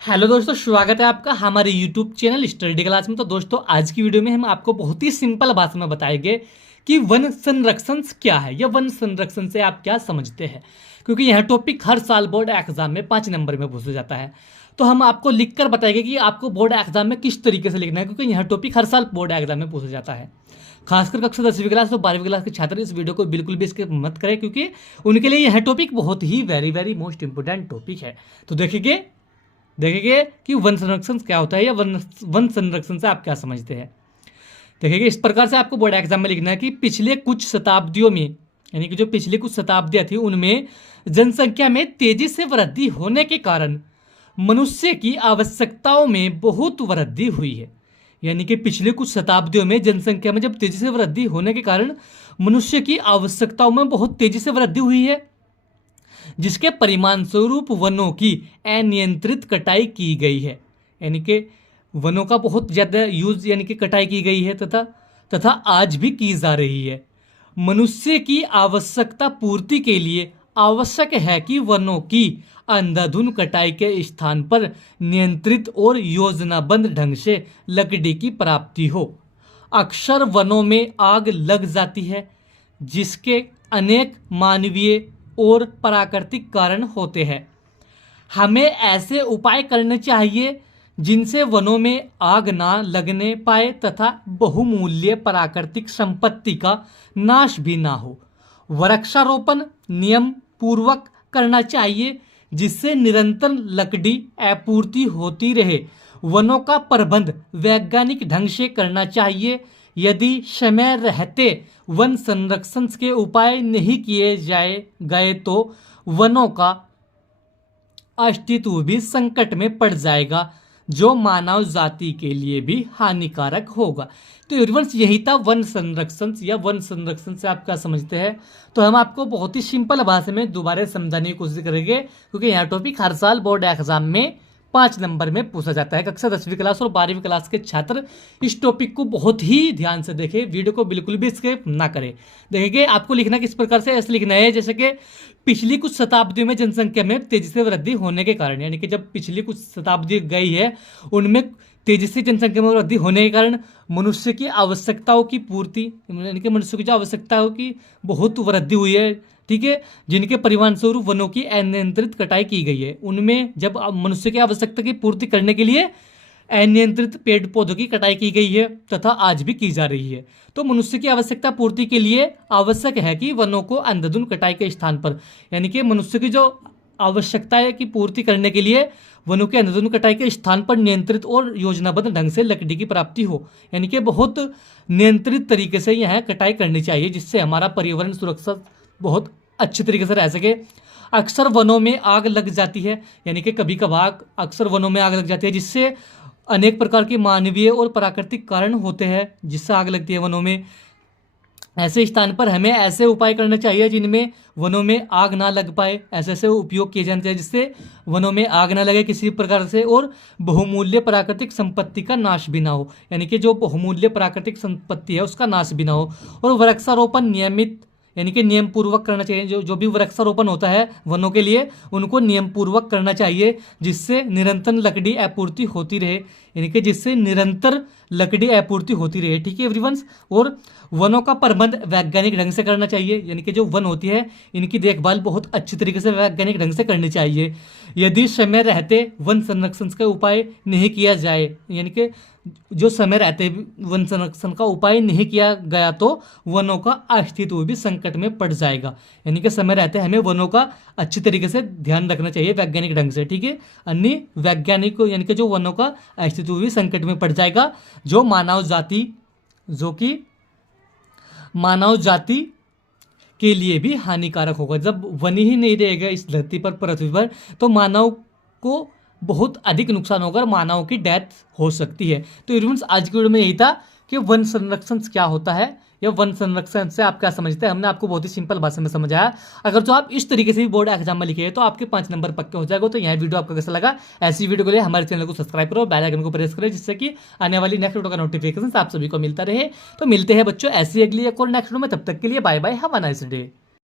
Hello दोस्तों, स्वागत है आपका हमारे यूट्यूब चैनल स्टडी क्लास में। तो दोस्तों, आज की वीडियो में हम आपको बहुत ही सिंपल भाषा में बताएंगे कि वन संरक्षण क्या है या वन संरक्षण से आप क्या समझते हैं, क्योंकि यह टॉपिक हर साल बोर्ड एग्जाम में 5 नंबर में पूछा जाता है। तो हम आपको लिखकर बताएंगे कि आपको बोर्ड एग्जाम में किस तरीके से लिखना है, क्योंकि यह टॉपिक हर साल बोर्ड एग्जाम में पूछा जाता है। खासकर कक्षा 10वीं क्लास और 12वीं क्लास के छात्र इस वीडियो को बिल्कुल भी स्किप मत करें, क्योंकि उनके लिए यह टॉपिक बहुत ही very very most important topic है। तो देखेंगे कि वन संरक्षण क्या होता है या वन संरक्षण से आप क्या समझते हैं। देखेंगे, इस प्रकार से आपको बोर्ड एग्जाम में लिखना है कि पिछले कुछ शताब्दियों में, यानी कि जो पिछली कुछ शताब्दियां थी उनमें जनसंख्या में तेजी से वृद्धि होने के कारण मनुष्य की आवश्यकताओं में बहुत वृद्धि हुई है। यानी कि पिछले कुछ शताब्दियों में जनसंख्या में जब तेजी से वृद्धि होने के कारण मनुष्य की आवश्यकताओं में बहुत तेजी से वृद्धि हुई है, जिसके परिणाम स्वरूप वनों की अनियंत्रित कटाई की गई है। यानी कि वनों का बहुत ज़्यादा यूज यानी कि कटाई की गई है तथा आज भी की जा रही है। मनुष्य की आवश्यकता पूर्ति के लिए आवश्यक है कि वनों की अंधाधुंध कटाई के स्थान पर नियंत्रित और योजनाबद्ध ढंग से लकड़ी की प्राप्ति हो। अक्सर वनों में आग लग जाती है, जिसके अनेक मानवीय और प्राकृतिक कारण होते हैं। हमें ऐसे उपाय करने चाहिए जिनसे वनों में आग ना लगने पाए तथा बहुमूल्य प्राकृतिक संपत्ति का नाश भी ना हो। वृक्षारोपण नियम पूर्वक करना चाहिए, जिससे निरंतर लकड़ी आपूर्ति होती रहे। वनों का प्रबंध वैज्ञानिक ढंग से करना चाहिए। यदि समय रहते वन संरक्षण के उपाय नहीं किए गए तो वनों का अस्तित्व भी संकट में पड़ जाएगा, जो मानव जाति के लिए भी हानिकारक होगा। तो एवरीवन्स, यही था वन संरक्षण या वन संरक्षण से आप क्या समझते हैं। तो हम आपको बहुत ही सिंपल भाषा में दोबारा समझाने की कोशिश करेंगे, क्योंकि यह टॉपिक हर साल बोर्ड एग्जाम में 5 नंबर में पूछा जाता है। कक्षा 10वीं क्लास और 12वीं क्लास के छात्र इस टॉपिक को बहुत ही ध्यान से देखें, वीडियो को बिल्कुल भी स्किप ना करें। देखिए, आपको लिखना किस प्रकार से ऐसे लिखना है, जैसे कि पिछली कुछ शताब्दियों में जनसंख्या में तेजी से वृद्धि होने के कारण, यानी कि जब पिछली कुछ शताब्दी गई है उनमें तेजी से जनसंख्या में वृद्धि होने के कारण मनुष्य की आवश्यकताओं की पूर्ति, यानी कि मनुष्य की जो आवश्यकताओं की बहुत वृद्धि हुई है, ठीक है, जिनके परिणाम स्वरूप वनों की अनियंत्रित कटाई की गई है। उनमें जब मनुष्य की आवश्यकता की पूर्ति करने के लिए अनियंत्रित पेड़ पौधों की कटाई की गई है तथा आज भी की जा रही है। तो मनुष्य की आवश्यकता पूर्ति के लिए आवश्यक है कि वनों को अंधाधुंध कटाई के स्थान पर, यानी कि मनुष्य की जो आवश्यकता की पूर्ति करने के लिए वनों के अंधाधुंध कटाई के स्थान पर नियंत्रित और योजनाबद्ध ढंग से लकड़ी की प्राप्ति हो। यानी कि बहुत नियंत्रित तरीके से यह कटाई करनी चाहिए, जिससे हमारा पर्यावरण सुरक्षा बहुत अच्छे तरीके से रह सके। अक्सर वनों में आग लग जाती है, यानी कि कभी कभार अक्सर वनों में आग लग जाती है, जिससे अनेक प्रकार के मानवीय और प्राकृतिक कारण होते हैं जिससे आग लगती है वनों में। ऐसे स्थान पर हमें ऐसे उपाय करने चाहिए जिनमें वनों में आग ना लग पाए। ऐसे उपयोग किए जाने चाहिए जिससे वनों में आग ना लगे किसी प्रकार से, और बहुमूल्य प्राकृतिक संपत्ति का नाश भी ना हो, यानी कि जो बहुमूल्य प्राकृतिक संपत्ति है उसका नाश भी ना हो। और वृक्षारोपण नियमित, यानी कि नियम पूर्वक करना चाहिए। जो भी वृक्षारोपण होता है वनों के लिए उनको नियम पूर्वक करना चाहिए, जिससे निरंतर लकड़ी आपूर्ति होती रहे, यानी कि जिससे निरंतर लकड़ी आपूर्ति होती रहे, ठीक है एवरीवन्स। और वनों का प्रबंध वैज्ञानिक ढंग से करना चाहिए, यानी कि जो वन होती है इनकी देखभाल बहुत अच्छी तरीके से वैज्ञानिक ढंग से करनी चाहिए। यदि समय रहते वन संरक्षण का उपाय नहीं किया जाए, यानी कि जो समय रहते वन संरक्षण का उपाय नहीं किया गया तो वनों का अस्तित्व भी संकट में पड़ जाएगा। यानी कि समय रहते हमें वनों का अच्छी तरीके से ध्यान रखना चाहिए वैज्ञानिक ढंग से, ठीक है। अन्य वैज्ञानिक यानी कि जो वनों का अस्तित्व भी संकट में पड़ जाएगा, जो कि मानव जाति के लिए भी हानिकारक होगा। जब वन ही नहीं रहेगा इस धरती पर, पृथ्वी पर, तो मानव को बहुत अधिक नुकसान होगा और मानव की डेथ हो सकती है। तो एवरीवन्स, आज की वीडियो में यही था कि वन संरक्षण क्या होता है या वन संरक्षण से आप क्या समझते हैं। हमने आपको बहुत ही सिंपल भाषा में समझाया। अगर जो आप इस तरीके से भी बोर्ड एग्जाम में लिखे तो आपके 5 नंबर पक्के हो जाएगा। तो यह वीडियो आपको कैसा लगा, ऐसी वीडियो के लिए हमारे चैनल को सब्सक्राइब करो, बेल आइकन को प्रेस करें, जिससे कि आने वाली नेक्स्ट वीडियो का नोटिफिकेशन आप सभी को मिलता रहे। तो मिलते हैं बच्चों ऐसी अगली एक और नेक्स्ट वीडियो में, तब तक के लिए bye bye, have a nice day.